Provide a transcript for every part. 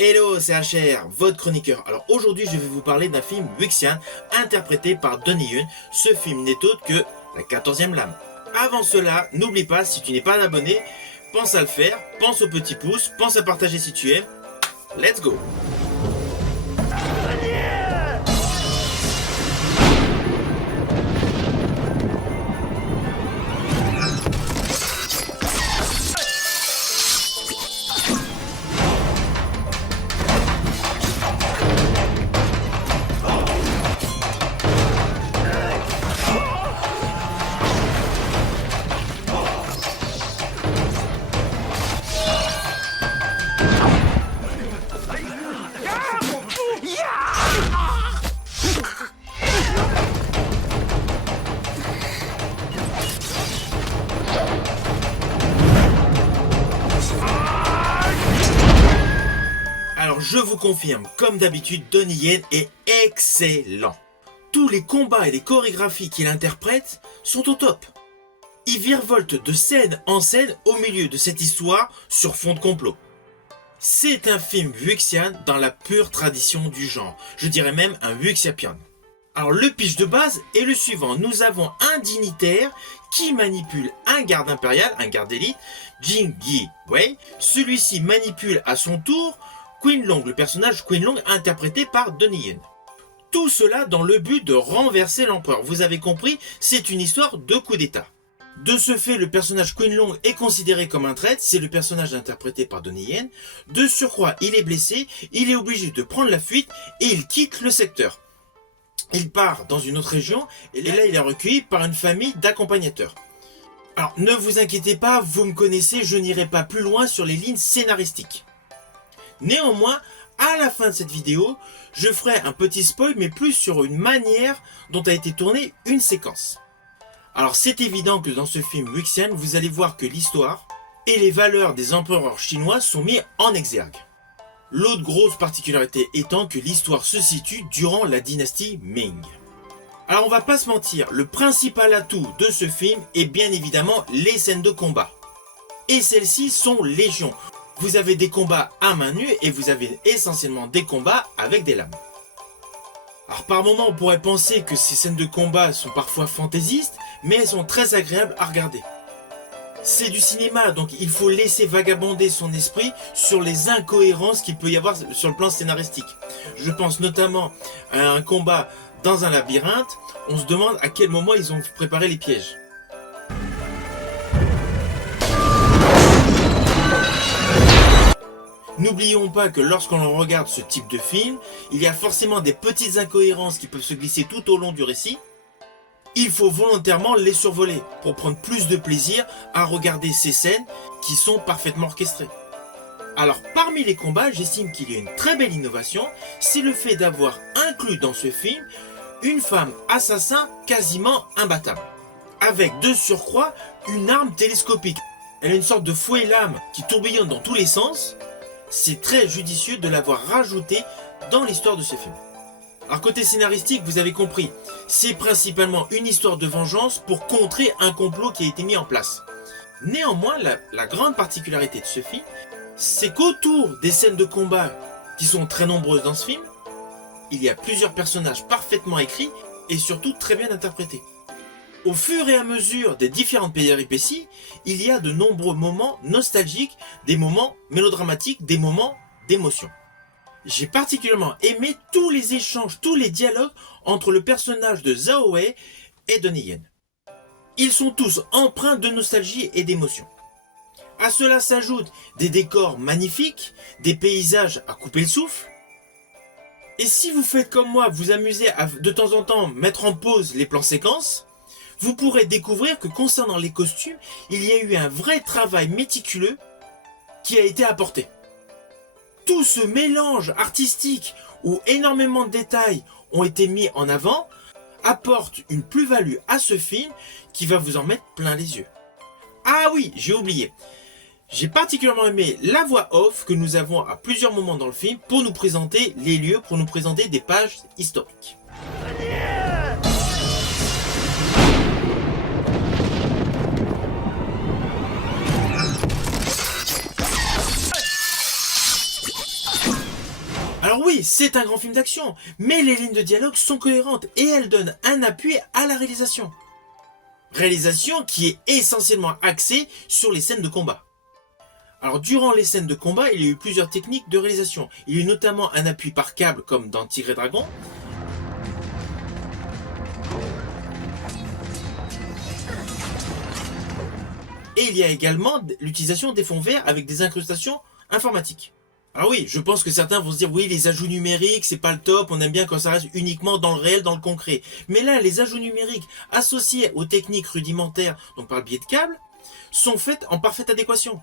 Hello, c'est HR, votre chroniqueur. Alors aujourd'hui, je vais vous parler d'un film wuxian interprété par Donnie Yen. Ce film n'est autre que La 14e lame. Avant cela, n'oublie pas, si tu n'es pas abonné, pense à le faire, pense au petit pouce, pense à partager si tu aimes. Let's go! Alors je vous confirme, comme d'habitude, Donnie Yen est excellent. Tous les combats et les chorégraphies qu'il interprète sont au top. Il virevolte de scène en scène au milieu de cette histoire sur fond de complot. C'est un film wuxian dans la pure tradition du genre, je dirais même un wuxiapian. Alors le pitch de base est le suivant, nous avons un dignitaire qui manipule un garde impérial, un garde d'élite, Jing Yi Wei. Celui-ci manipule à son tour Qianlong, le personnage Qianlong interprété par Donnie Yen. Tout cela dans le but de renverser l'empereur. Vous avez compris, c'est une histoire de coup d'état. De ce fait, le personnage Qianlong est considéré comme un traître, c'est le personnage interprété par Donnie Yen. De surcroît, il est blessé, il est obligé de prendre la fuite et il quitte le secteur. Il part dans une autre région et là il est recueilli par une famille d'accompagnateurs. Alors ne vous inquiétez pas, vous me connaissez, je n'irai pas plus loin sur les lignes scénaristiques. Néanmoins, à la fin de cette vidéo, je ferai un petit spoil mais plus sur une manière dont a été tournée une séquence. Alors c'est évident que dans ce film wuxian, vous allez voir que l'histoire et les valeurs des empereurs chinois sont mis en exergue. L'autre grosse particularité étant que l'histoire se situe durant la dynastie Ming. Alors on va pas se mentir, le principal atout de ce film est bien évidemment les scènes de combat. Et celles-ci sont légion. Vous avez des combats à main nue et vous avez essentiellement des combats avec des lames. Alors par moments on pourrait penser que ces scènes de combat sont parfois fantaisistes, mais elles sont très agréables à regarder. C'est du cinéma, donc il faut laisser vagabonder son esprit sur les incohérences qu'il peut y avoir sur le plan scénaristique. Je pense notamment à un combat dans un labyrinthe, on se demande à quel moment ils ont préparé les pièges. N'oublions pas que lorsqu'on regarde ce type de film, il y a forcément des petites incohérences qui peuvent se glisser tout au long du récit. Il faut volontairement les survoler pour prendre plus de plaisir à regarder ces scènes qui sont parfaitement orchestrées. Alors parmi les combats, j'estime qu'il y a une très belle innovation, c'est le fait d'avoir inclus dans ce film une femme assassin quasiment imbattable. Avec de surcroît une arme télescopique. Elle a une sorte de fouet-lame qui tourbillonne dans tous les sens. C'est très judicieux de l'avoir rajouté dans l'histoire de ce film. Alors côté scénaristique, vous avez compris, c'est principalement une histoire de vengeance pour contrer un complot qui a été mis en place. Néanmoins, la grande particularité de ce film, c'est qu'autour des scènes de combat qui sont très nombreuses dans ce film, il y a plusieurs personnages parfaitement écrits et surtout très bien interprétés. Au fur et à mesure des différentes péripéties, il y a de nombreux moments nostalgiques, des moments mélodramatiques, des moments d'émotion. J'ai particulièrement aimé tous les échanges, tous les dialogues entre le personnage de Zhao Wei et Donnie Yen. Ils sont tous empreints de nostalgie et d'émotion. À cela s'ajoutent des décors magnifiques, des paysages à couper le souffle. Et si vous faites comme moi, vous amusez à de temps en temps mettre en pause les plans séquences, vous pourrez découvrir que concernant les costumes, il y a eu un vrai travail méticuleux qui a été apporté. Tout ce mélange artistique où énormément de détails ont été mis en avant apporte une plus-value à ce film qui va vous en mettre plein les yeux. Ah oui, j'ai oublié. J'ai particulièrement aimé la voix off que nous avons à plusieurs moments dans le film pour nous présenter les lieux, pour nous présenter des pages historiques. Alors oui, c'est un grand film d'action, mais les lignes de dialogue sont cohérentes et elles donnent un appui à la réalisation. Réalisation qui est essentiellement axée sur les scènes de combat. Alors durant les scènes de combat, il y a eu plusieurs techniques de réalisation. Il y a eu notamment un appui par câble comme dans Tigre et Dragon. Et il y a également l'utilisation des fonds verts avec des incrustations informatiques. Alors oui, je pense que certains vont se dire oui, les ajouts numériques, c'est pas le top, on aime bien quand ça reste uniquement dans le réel, dans le concret. Mais là, les ajouts numériques associés aux techniques rudimentaires, donc par le biais de câbles, sont faits en parfaite adéquation.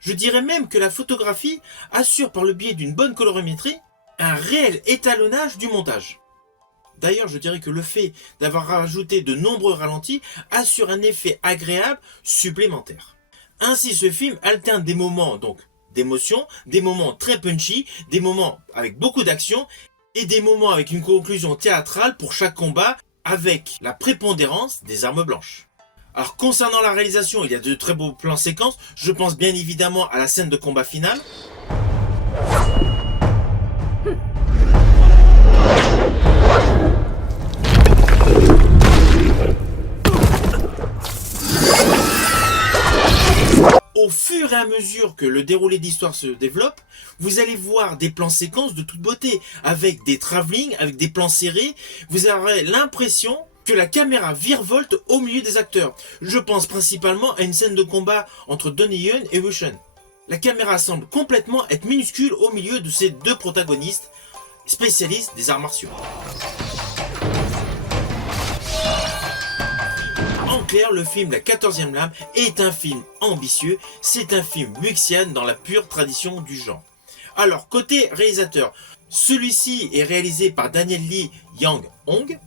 Je dirais même que la photographie assure par le biais d'une bonne colorimétrie un réel étalonnage du montage. D'ailleurs, je dirais que le fait d'avoir rajouté de nombreux ralentis assure un effet agréable supplémentaire. Ainsi, ce film alterne des moments donc d'émotion, des moments très punchy, des moments avec beaucoup d'action et des moments avec une conclusion théâtrale pour chaque combat avec la prépondérance des armes blanches. Alors concernant la réalisation, il y a de très beaux plans séquences, je pense bien évidemment à la scène de combat finale. Au fur et à mesure que le déroulé d'histoire se développe, vous allez voir des plans séquences de toute beauté, avec des travelling, avec des plans serrés. Vous aurez l'impression que la caméra virevolte au milieu des acteurs. Je pense principalement à une scène de combat entre Donnie Yen et Wei Shen. La caméra semble complètement être minuscule au milieu de ces deux protagonistes, spécialistes des arts martiaux. En clair, le film La 14e Lame est un film ambitieux, c'est un film wuxian dans la pure tradition du genre. Alors, côté réalisateur, celui-ci est réalisé par Daniel Lee Yang Hong.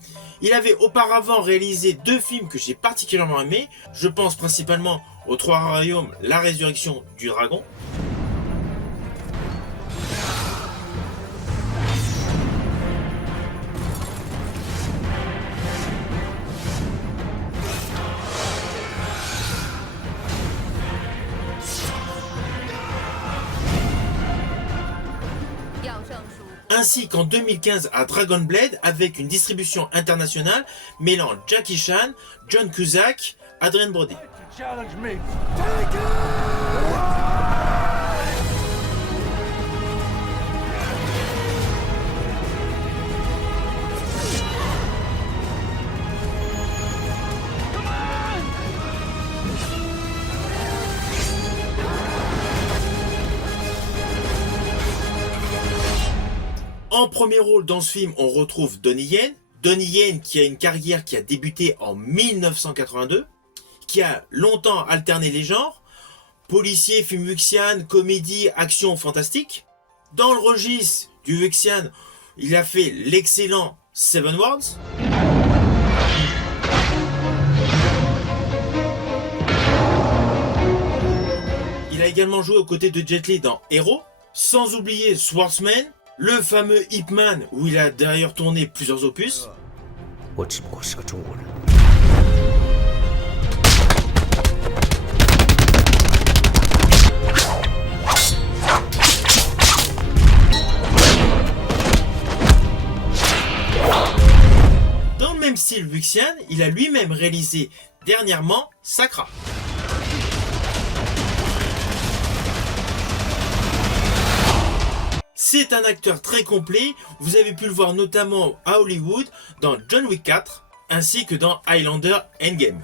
Il avait auparavant réalisé deux films que j'ai particulièrement aimés. Je pense principalement aux Trois Royaumes, La Résurrection du Dragon. Ainsi qu'en 2015 à Dragon Blade avec une distribution internationale mêlant Jackie Chan, John Cusack, Adrien Brody. En premier rôle dans ce film, on retrouve Donnie Yen. Donnie Yen qui a une carrière qui a débuté en 1982, qui a longtemps alterné les genres, policier, film wuxian, comédie, action, fantastique. Dans le registre du wuxian, il a fait l'excellent Seven Worlds. Il a également joué aux côtés de Jet Li dans Hero, sans oublier Swordsman, le fameux Ip Man où il a d'ailleurs tourné plusieurs opus. Dans le même style wuxian, il a lui-même réalisé dernièrement Sakra. C'est un acteur très complet, vous avez pu le voir notamment à Hollywood dans John Wick 4 ainsi que dans Highlander Endgame.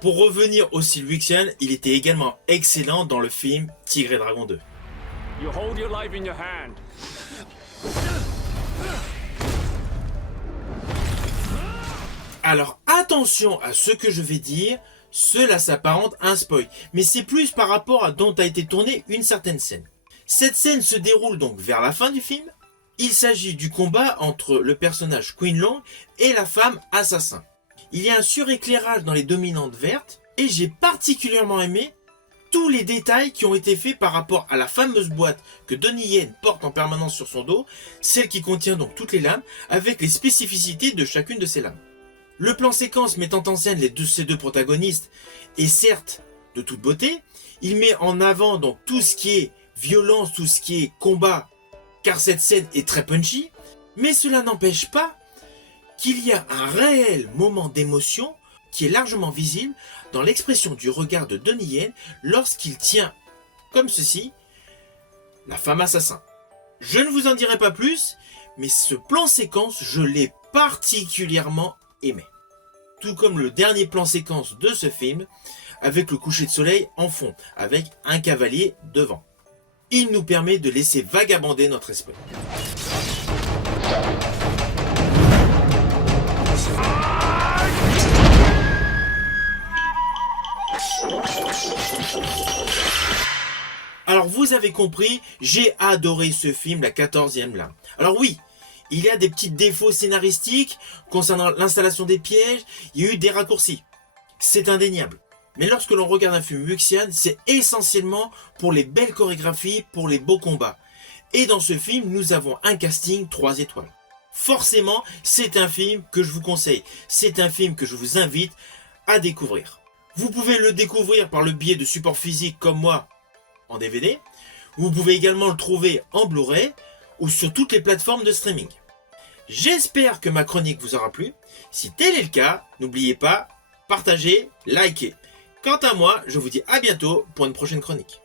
Pour revenir au style wuxian, il était également excellent dans le film Tigre et Dragon 2. Alors attention à ce que je vais dire, cela s'apparente à un spoil, mais c'est plus par rapport à dont a été tournée une certaine scène. Cette scène se déroule donc vers la fin du film. Il s'agit du combat entre le personnage Queen Long et la femme assassin. Il y a un suréclairage dans les dominantes vertes et j'ai particulièrement aimé tous les détails qui ont été faits par rapport à la fameuse boîte que Donnie Yen porte en permanence sur son dos, celle qui contient donc toutes les lames avec les spécificités de chacune de ces lames. Le plan séquence mettant en scène ces deux protagonistes est certes de toute beauté, Il met en avant donc tout ce qui est violence, tout ce qui est combat, car cette scène est très punchy, mais cela n'empêche pas qu'il y a un réel moment d'émotion qui est largement visible dans l'expression du regard de Donnie Yen lorsqu'il tient, comme ceci, la femme assassin. Je ne vous en dirai pas plus, mais ce plan séquence, je l'ai particulièrement aimé. Tout comme le dernier plan séquence de ce film, avec le coucher de soleil en fond, avec un cavalier devant. Il nous permet de laisser vagabonder notre esprit. Alors vous avez compris, j'ai adoré ce film, La 14e Lame. Alors oui, il y a des petits défauts scénaristiques concernant l'installation des pièges, il y a eu des raccourcis. C'est indéniable. Mais lorsque l'on regarde un film wuxian, c'est essentiellement pour les belles chorégraphies, pour les beaux combats. Et dans ce film, nous avons un casting 3 étoiles. Forcément, c'est un film que je vous conseille. C'est un film que je vous invite à découvrir. Vous pouvez le découvrir par le biais de supports physiques comme moi en DVD. Vous pouvez également le trouver en Blu-ray ou sur toutes les plateformes de streaming. J'espère que ma chronique vous aura plu. Si tel est le cas, n'oubliez pas, partagez, likez. Quant à moi, je vous dis à bientôt pour une prochaine chronique.